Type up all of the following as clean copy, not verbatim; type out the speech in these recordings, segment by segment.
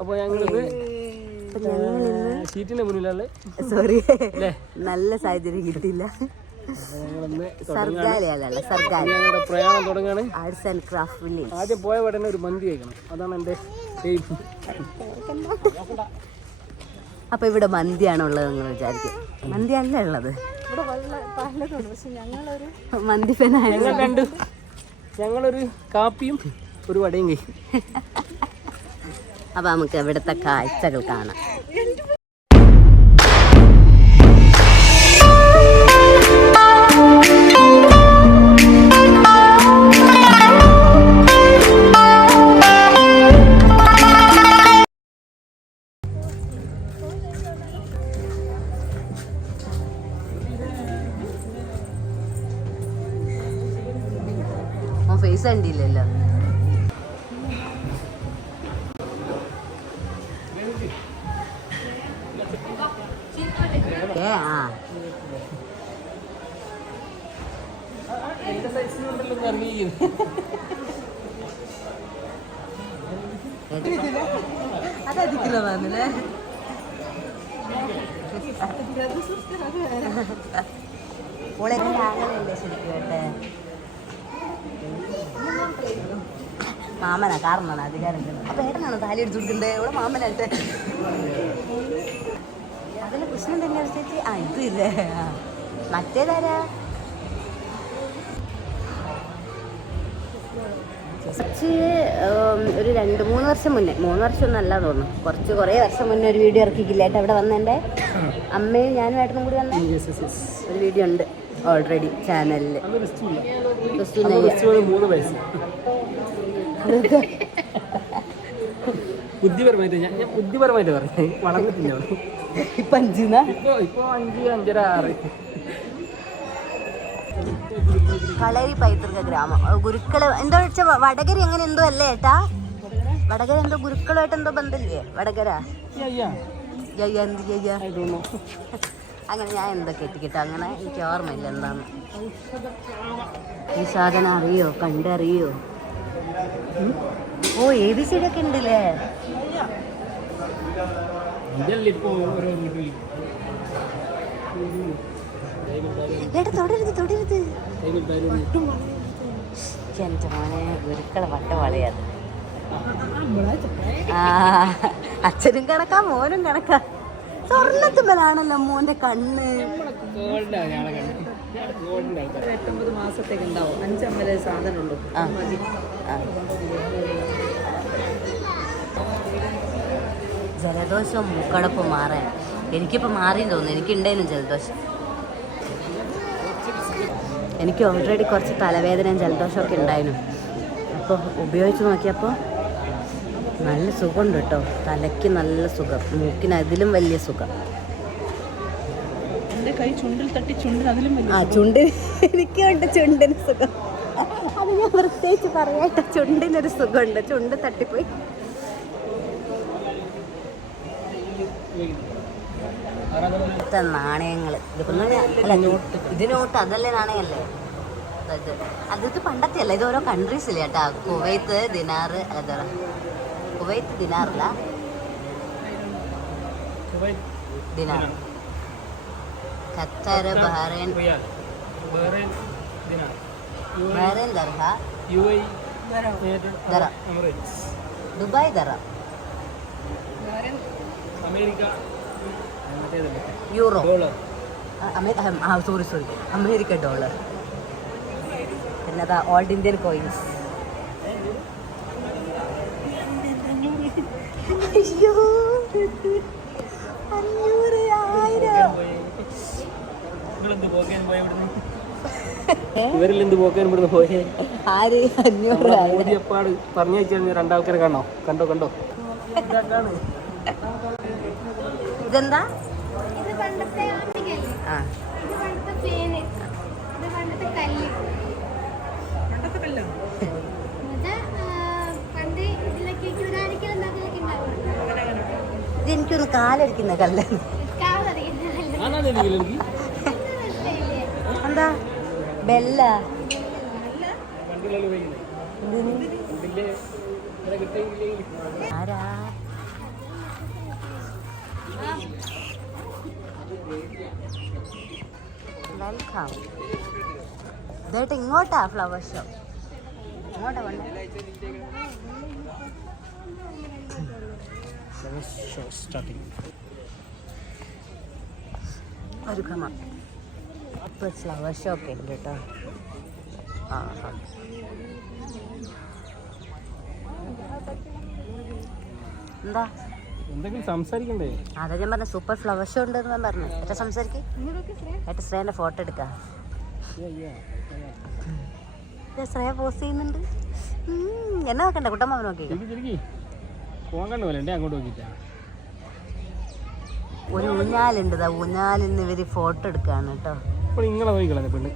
അപ്പോൾ ഞങ്ങളിന്ന് ഷീറ്റിന്റെ മുന്നിലുള്ള സോറി നല്ല സാഹചര്യം കിട്ടിയില്ല. ഞങ്ങളുടെ പ്രയാണം തുടങ്ങാണ്. Arts and craft village. ആദ്യം പോയ ഉടനെ ഒരു മന്തി കഴിക്കണം, അതാണ് എൻ്റെ എയിം. അപ്പൊ ഇവിടെ മന്തിയാണോ ഉള്ളത് നിങ്ങൾ വിചാരിക്കും? മന്തി അല്ല ഉള്ളത്, മന്തി ഞങ്ങളൊരു കാപ്പിയും ഒരു വടയും കഴിക്കും. അപ്പൊ നമുക്ക് ഇവിടുത്തെ കാഴ്ചകൾ കാണാം. ഫേസ് കണ്ടില്ലല്ലോ. അതധിക്കില്ല വന്നില്ലേ? അങ്ങനെയല്ലേ ശരിക്കും കേട്ടെ. മാമനാ കാരണമാണ് അധികാരം. അപ്പൊ ഏട്ടനാണോ താലി അടിച്ചു കൊടുക്കണ്ടേ? ഇവിടെ മാമനായിട്ട് അതിന് പ്രശ്നം തന്നെ ചേച്ചി. ആ ഇതില്ലേ മറ്റേതാരാ? കുറച്ച് ഒരു 2-3 വർഷം മുന്നേ, 3 വർഷമൊന്നും അല്ല തോന്നുന്നു, കുറേ വർഷം മുന്നേ ഒരു വീഡിയോ ഇറക്കിക്കില്ല ഏട്ടാ ഇവിടെ വന്നെൻ്റെ അമ്മയും ഞാനും ഏട്ടനും കൂടി വന്ന ഒരു വീഡിയോ ഉണ്ട് ഓൾറെഡി ചാനലിൽ. ബുദ്ധിപരമായിട്ട് പറഞ്ഞു വളർന്നിട്ടില്ല. ഇപ്പൊ 5 5, 5.5, 6. കളരി പൈതൃക ഗ്രാമം. ഗുരുക്കള് എന്തോ വെച്ചാൽ വടകര അങ്ങനെ എന്തോ അല്ലേ ഏട്ടാ? വടകര എന്തോ ഗുരുക്കളുമായിട്ട് എന്തോ ബന്ധമില്ലേ വടകര? അങ്ങനെ ഞാൻ എന്തൊക്കെ എത്തിക്കിട്ടോ, അങ്ങനെ എനിക്ക് ഓർമ്മയില്ല എന്താണ്. ഈ സാധനം അറിയോ? കണ്ടറിയോ? ഓ ABCD ഒക്കെ ഉണ്ടല്ലേ? ഏട്ടാ തൊടരുത് തൊടരുത്. എൻ്റെ മോനെ ഗുരുക്കളെ വട്ട വളയത്. അച്ഛനും കണക്കാ മോനും കണക്കാ. സ്വർണ്ണത്തുമ്മലാണല്ലോ മോന്റെ കണ്ണ്. 8-9 മാസത്തേക്ക് ഉണ്ടാവും. 5 അമ്പലേ സാധനമുള്ളൂ. ജലദോഷം മൂക്കടപ്പ് മാറാൻ എനിക്കിപ്പോൾ മാറിയെന്ന് തോന്നുന്നു. എനിക്കുണ്ടായിരുന്നു ജലദോഷം. എനിക്ക് ഓൾറെഡി കുറച്ച് തലവേദനയും ജലദോഷമൊക്കെ ഉണ്ടായിരുന്നു. അപ്പോൾ ഉപയോഗിച്ച് നോക്കിയപ്പോൾ നല്ല സുഖമുണ്ട് കേട്ടോ. തലയ്ക്ക് നല്ല സുഖം, മൂക്കിന് അതിലും വലിയ സുഖം. എൻ്റെ കൈ ചുണ്ടിൽ തട്ടി ചുണ്ടിന് അതിലും വലിയ. ചുണ്ടിന് എനിക്കുണ്ട് ചുണ്ടിന് സുഖം. അത് ഞാൻ പ്രത്യേകിച്ച് പറയാട്ടോ, ചുണ്ടിനൊരു സുഖമുണ്ട്. ചുണ്ട് തട്ടിപ്പോയി. നാണയങ്ങൾ അല്ല, ഇത് നോട്ട് അതല്ലേ നാണയല്ലേ? അത് പണ്ടത്തെ അല്ല, ഇത് ഓരോ കൺട്രീസില്ലേ ചേട്ടാ. കുവൈത്ത് ദിനാർ, അല്ല കുവൈത്ത് ദിനാറല്ല, ദിനാർ. ഖത്തർ, ബഹ്റൈൻ ദർഹ, ദുബായ് ദറ, യൂറോ, സോറി അമേരിക്ക ഡോളർ. പിന്നെ അതാ ഓൾഡ് ഇന്ത്യൻ കോയിൻസ്. അയ്യോ 500, 1000. ഇവരിലെന്ത് പോക്കാൻ ഇവിടുന്ന് പോയേ? ആര് 500 എപ്പാട് പറഞ്ഞയച്ചു? 2 ആൾക്കാരെ കാണോ? കണ്ടോ ഇതെന്താ? ഇതെനിക്കൊന്ന് കാലടിക്കുന്ന കല്ല്. എന്താ ബെല്ല? ആരാ വെൽക്കം. ഇതായിട്ട് ഇങ്ങോട്ടാ ഫ്ലവർ ഷോ. ഇങ്ങോട്ടാ വണ്ടി. ഒരു ക്രമം ഇപ്പോൾ ഫ്ലവർ ഷോ ഒക്കെ ഉണ്ട് കേട്ടോ. ആ എന്താ എന്തെങ്കിലും സംസാരിക്കണ്ടേ? അതാ ഞാൻ പറഞ്ഞ സൂപ്പർ ഫ്ലവർ ഷോ ഉണ്ടെന്ന് ഞാൻ പറഞ്ഞു. ഏറ്റവും സംസാരിക്കും. ഏറ്റവും ശ്രേയൻ്റെ ഫോട്ടോ എടുക്കാം. ശ്രേയ പോസ്റ്റ് ചെയ്യുന്നുണ്ട്. എന്നെ നോക്കണ്ട, കുട്ടമ്മ നോക്കി. അങ്ങോട്ട് നോക്കിട്ടാ ഒരു ഊഞ്ഞാലുണ്ട്. ഊഞ്ഞാലിന്ന് ഇവര് ഫോട്ടോ എടുക്കാണ് കേട്ടോ. ഇങ്ങനെ നോക്കിക്കളെ പെണ്ണ്.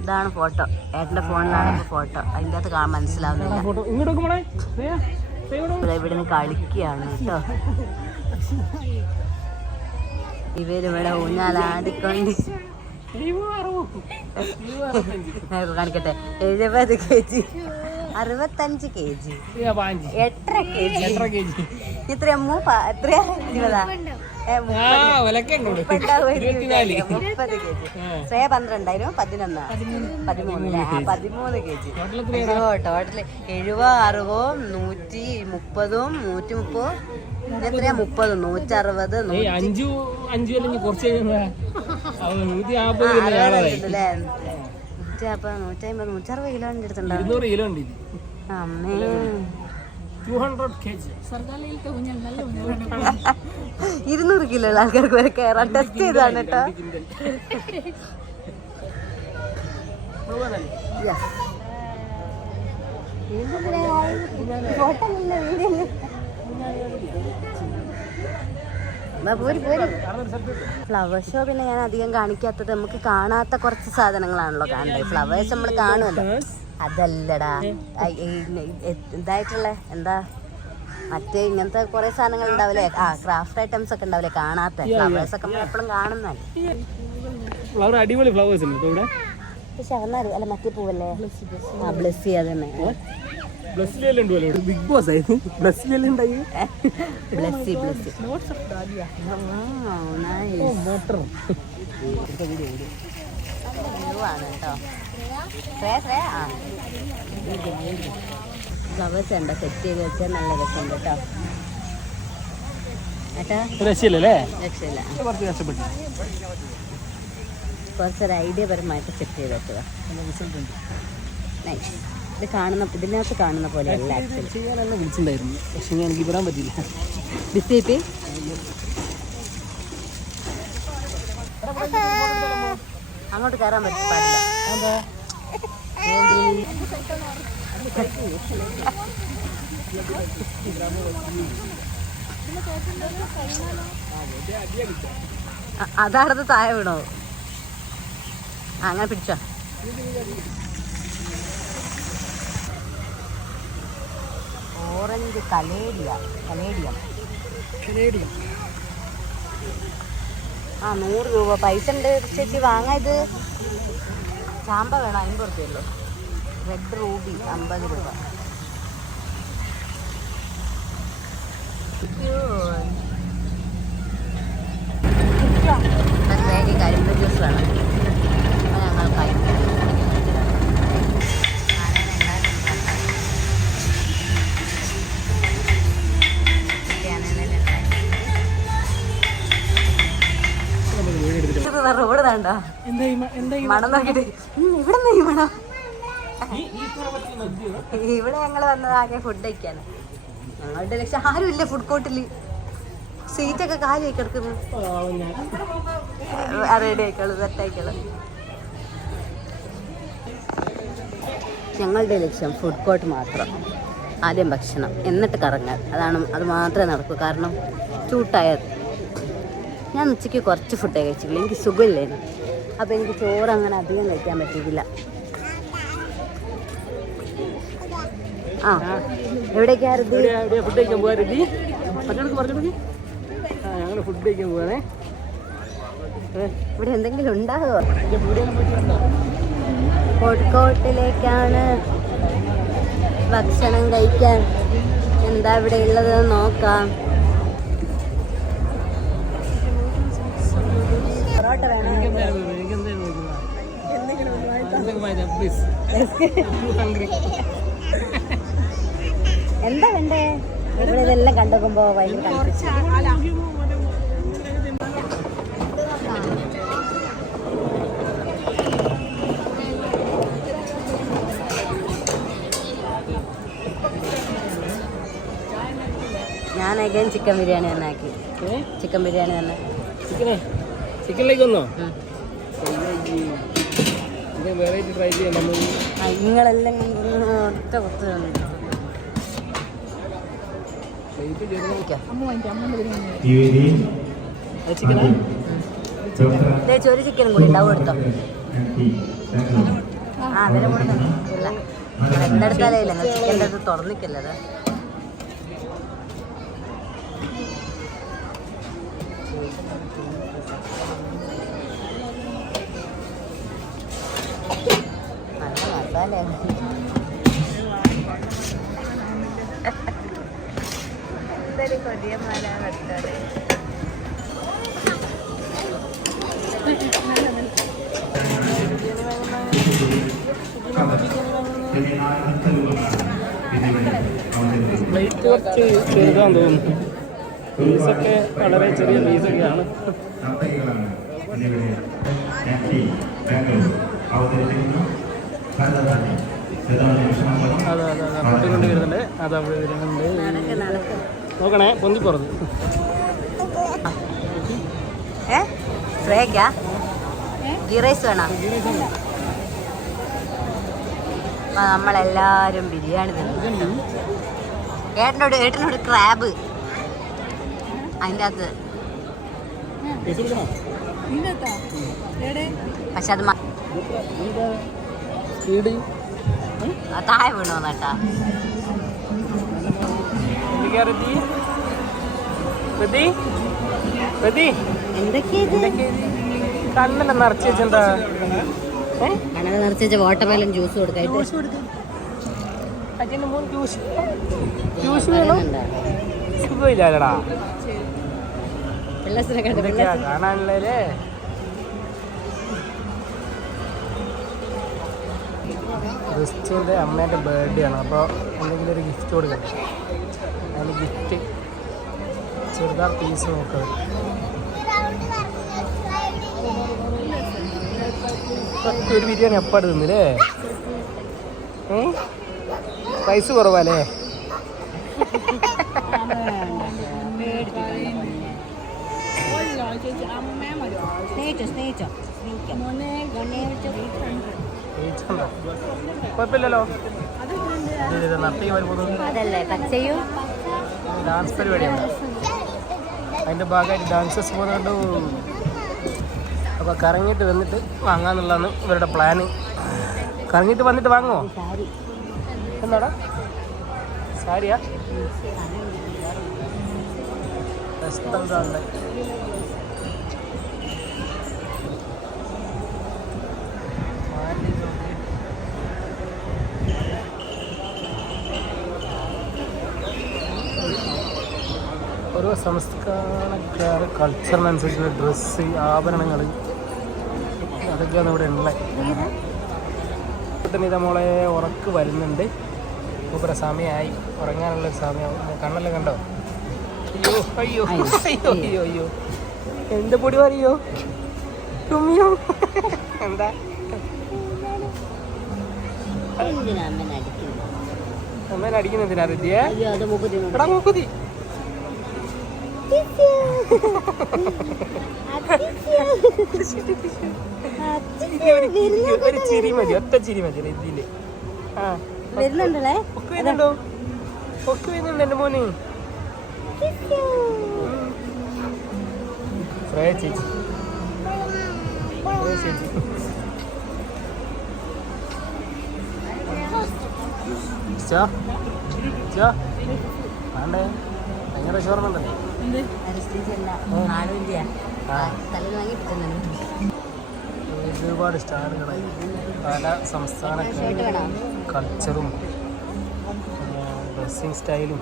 ഇതാണ് ഫോട്ടോ. ഏട്ടൻ്റെ ഫോണിലാണ് ഇപ്പോൾ ഫോട്ടോ. അതിൻ്റെ അകത്ത് മനസ്സിലാവുന്നില്ല. ഇവിടെ നിന്ന് കളിക്കുകയാണ് കേട്ടോ. ഇവരിവിടെ ഊഞ്ഞാലാടിക്കൊണ്ട് കാണിക്കട്ടെ. 70 kg, 65 kg, 8.5 kg. ഇത്രയാ 30 kg. Shreya 12, 11, 13 kg. Total 70, 60, 130, 130. എത്രയാ 30, 160, 150 കിലോന്റെ അടുത്തുണ്ടാവും. അമ്മേ 200 കിലോ ഉള്ള ആൾക്കാർക്ക് വരെ കയറാൻ ടെസ്റ്റ് ചെയ്താണ് കേട്ടോ. ഫ്ലവർ ഷോ പിന്നെ ഞാൻ അധികം കാണിക്കാത്തത്, നമുക്ക് കാണാത്ത കുറച്ച് സാധനങ്ങളാണല്ലോ കാണേണ്ടത്. ഫ്ലവേഴ്സ് നമ്മൾ കാണുമല്ലോ. അതല്ലടാ ഇതായിട്ടുള്ള എന്താ മറ്റേ ഇങ്ങനത്തെ കുറെ സാധനങ്ങൾ ഉണ്ടാവില്ലേ. ക്രാഫ്റ്റ് ഐറ്റംസ് ഒക്കെ ഉണ്ടാവില്ലേ കാണാത്ത. ഫ്ലവേഴ്സ് ഒക്കെ നമ്മൾ എപ്പോഴും കാണുന്നല്ലേ. അടിപൊളി ഫ്ലവേഴ്സ് ഉണ്ട് ഇവിടെ. പക്ഷെ അല്ല മറ്റേ പൂവല്ലേ. ബ്ലസ്സി അതന്നെ. ബിഗ് ബോസ് ആയിരുന്നു. ബ്ലസ്സി ഫ്ലവേഴ്സ് ഉണ്ടോ സെറ്റ് ചെയ്ത് വെച്ചാൽ നല്ല രസമുണ്ട് കേട്ടോ. രക്ഷയില്ല. കുറച്ചൊരു ഐഡിയ പരമായിട്ട് സെറ്റ് ചെയ്ത് വെച്ചതാ. നൈസ്. ഇത് കാണുന്ന ഇതിനകത്ത് കാണുന്ന പോലെ അല്ല ആക്ച്വലി. ചെയ്യാനെല്ലാം വിളിച്ചിട്ടുണ്ടായിരുന്നു, പക്ഷെ എനിക്ക് വരാൻ പറ്റില്ല. ബിസ്കറ്റ് അങ്ങോട്ട് കയറാൻ പാടില്ല. അതാണത് താഴെ വീണോ? അങ്ങനെ പിടിച്ചോ. ഓറഞ്ച് കലേഡിയം 100 രൂപ. പൈസ ഉണ്ട് ചേച്ചി, വാങ്ങാം. ഇത് ചാമ്പ വേണം, 50 രൂപയുള്ളൂ. റെഡ് റൂബി 50 രൂപ. കരിമ്പ് ജ്യൂസ് വേണം. ഞങ്ങൾ കഴിക്കും. റോഡ് താണ്ടോ മണം നോക്കിട്ട് ഇവിടെ ഈ മണം. ഇവിടെ ഞങ്ങൾ വന്നതാകെ ഫുഡ് കഴിക്കാണ്. ഞങ്ങളുടെ ലക്ഷ്യം ആരും ഇല്ല ഫുഡ് കോർട്ടിൽ. സീറ്റൊക്കെ കാലിയായി കിടക്കുന്നു. റെഡി ആയിക്കോളൂ, സെറ്റ് ആയിക്കോളൂ. ഞങ്ങളുടെ ലക്ഷ്യം ഫുഡ് കോർട്ട് മാത്രം. ആദ്യം ഭക്ഷണം, എന്നിട്ട് കറങ്ങാൻ. അത് മാത്രമേ നടക്കൂ. കാരണം ചൂട്ടായത്. ഞാൻ ഉച്ചയ്ക്ക് കുറച്ച് ഫുഡേ കഴിച്ചിട്ടില്ല. എനിക്ക് സുഖമില്ലായിരുന്നു. അപ്പോൾ എനിക്ക് ചോറ് അങ്ങനെ അധികം കഴിക്കാൻ പറ്റിയില്ല. എവിടേക്കായിരുന്നു ഫുഡ് കഴിക്കാൻ പോകാറുണ്ട്. ഞങ്ങൾ ഫുഡ് കഴിക്കാൻ പോവാണേ. ഇവിടെ എന്തെങ്കിലും ഉണ്ടാകുമോ? ഫുഡ് കോർട്ടിലേക്കാണ് ഭക്ഷണം കഴിക്കാൻ എന്താ ഇവിടെ ഉള്ളത് നോക്കാം. പൊറോട്ട വേണോ? എന്താ വേണ്ടേ? ഇവിടെ ഇതെല്ലാം കണ്ടുനോക്കുമ്പോ ഭയങ്കര ഞാൻ അഗൈൻ ചിക്കൻ ബിരിയാണി തന്നെ ആക്കി. ചിക്കൻ ബിരിയാണി തന്നെ. ചിക്കനിലേക്ക് വന്നോ? വെറൈറ്റി ട്രൈ ചെയ്യാം. നിങ്ങളെല്ലാം ഒറ്റ കൊത്ത് ഒരു ചിക്കനും കൂടി ഉണ്ടാവും എടുത്തോ. ആ അതിനെ കൂടെ ഇല്ല എന്റെ അടുത്താലേ ഇല്ല. ചിക്കൻ്റെ അടുത്ത് തുറന്നിക്കല്ലേ അത്. നല്ല മസാലയാണ്. എന്തൊരു കൊതിയന്മാരാണ് അടുത്തത്. പ്ലേറ്റ് കുറച്ച് ചെറുതാന്ന് തോന്നുന്നു. പീസൊക്കെ വളരെ ചെറിയ പീസൊക്കെയാണ്. അതെ പൊട്ടിക്കൊണ്ട് വരുന്നുണ്ട്. അതവിടെ വരുന്നുണ്ട്. നോക്കണേ പൊന്തിപ്പുറത്ത്. ഫ്രൈക്കാ ഗീ റൈസ് വേണോ? നമ്മളെല്ലാരും ബിരിയാണി തന്നെ. ഏട്ടനോട് ക്രാബ് അതിൻ്റെ അകത്ത്. പക്ഷെ അത് താഴെ വീണോ നേട്ടാ. കണ്ണെല്ലാം നിറച്ച് വെച്ചെന്താ? കണ്ണെല്ലാം നിറച്ച് വെച്ച വാട്ടർമെലൺ ജ്യൂസ് കൊടുക്കായിട്ട്. സുഖമില്ലടാ വെള്ളത്തിനെ കാണാനുള്ളേ. ക്രിസ്റ്റുവിൻ്റെ അമ്മേൻ്റെ ബർത്ത്ഡേ ആണ്. അപ്പോൾ എന്തെങ്കിലും ഒരു ഗിഫ്റ്റ് കൊടുക്കണം. അതിന് ഗിഫ്റ്റ് ചെറുതാ പീസ് നോക്കാം. ഒരു ബിരിയാണി അപ്പാട് തിന്നില്ലേ? പൈസ കുറവല്ലേ? കുഴപ്പമില്ലല്ലോ. ഡാൻസ് പരിപാടിയാണ്. അതിൻ്റെ ഭാഗമായിട്ട് ഡാൻസസ് പോകുന്നുണ്ട്. അപ്പോൾ കറങ്ങിയിട്ട് വന്നിട്ട് വാങ്ങാന്നുള്ളതാണ് ഇവരുടെ പ്ലാന്. കറങ്ങിയിട്ട് വന്നിട്ട് വാങ്ങുമോ? എന്താടാ സാരിയാ? ഓരോ സംസ്ഥാനക്കാർ കൾച്ചറിനനുസരിച്ചുള്ള ഡ്രസ്സ്, ആഭരണങ്ങൾ, അതൊക്കെയാണ് ഇവിടെ ഉള്ളത്. തന്നെ ഇതാ മോളെ ഉറക്ക് വരുന്നുണ്ട്. ഇപ്പോൾ സമയമായി, ഉറങ്ങാനുള്ളൊരു സമയമാവും. കണ്ണെല്ലാം കണ്ടോ? അയ്യോ അയ്യോ അയ്യോ അയ്യോ അയ്യോ എന്ത് പൊടി പറയോ തുമ്മിയോ? എന്താ അമ്മേനെ അടിക്കുന്നതിനാ റിദ്യേ? എടാ മൂക്കുതി. ഒരു ചിരി മതി, ഒറ്റ ചിരി മതി റിദ്യയില്. ആ വരുന്നുണ്ടല്ലേ? ഒക്കെ വരുന്നുണ്ടോ? ഒക്കെ വരുന്നുണ്ട് എൻ്റെ മോന്. ശ്രേയ ചേച്ചി, ശ്രേയ ചേച്ചി വേണ്ടേ? ഭയങ്കര ചോർന്നുണ്ടല്ലേ? ഒരുപാട് സ്റ്റാളുകളായി പല സംസ്ഥാനക്കാരും കൾച്ചറും ഡ്രസ്സിങ് സ്റ്റൈലും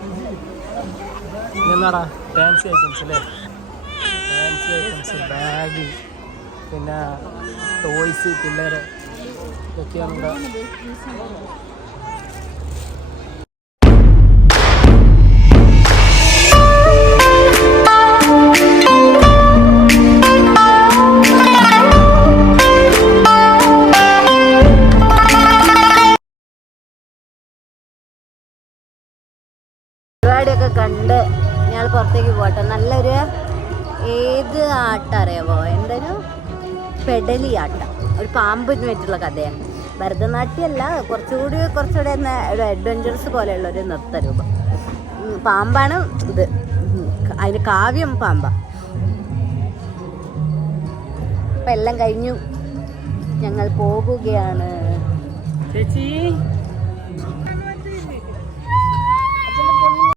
എന്നാടാ ഫാൻസി ഐറ്റംസ് അല്ലേ, ഫാൻസി ഐറ്റംസ്, ബാഗ്, പിന്നെ ടോയ്സ് പിള്ളേരെ ഇതൊക്കെയാണ് ഇവിടെ. പരിപാടിയൊക്കെ കണ്ട് ഞങ്ങൾ പുറത്തേക്ക് പോട്ടെ. നല്ലൊരു ഏത് ആട്ടം അറിയാമോ, എന്തൊരു പെടലി ആട്ടം, ഒരു പാമ്പിന് പറ്റുള്ള കഥയാണ്. ഭരതനാട്യമല്ല, കുറച്ചുകൂടെ ഒരു അഡ്വഞ്ചറസ് പോലെയുള്ള ഒരു നൃത്തരൂപം. പാമ്പാണ് ഇത്, അതിന് കാവ്യം പാമ്പാ. അപ്പം എല്ലാം കഴിഞ്ഞു, ഞങ്ങൾ പോകുകയാണ്. ചേച്ചി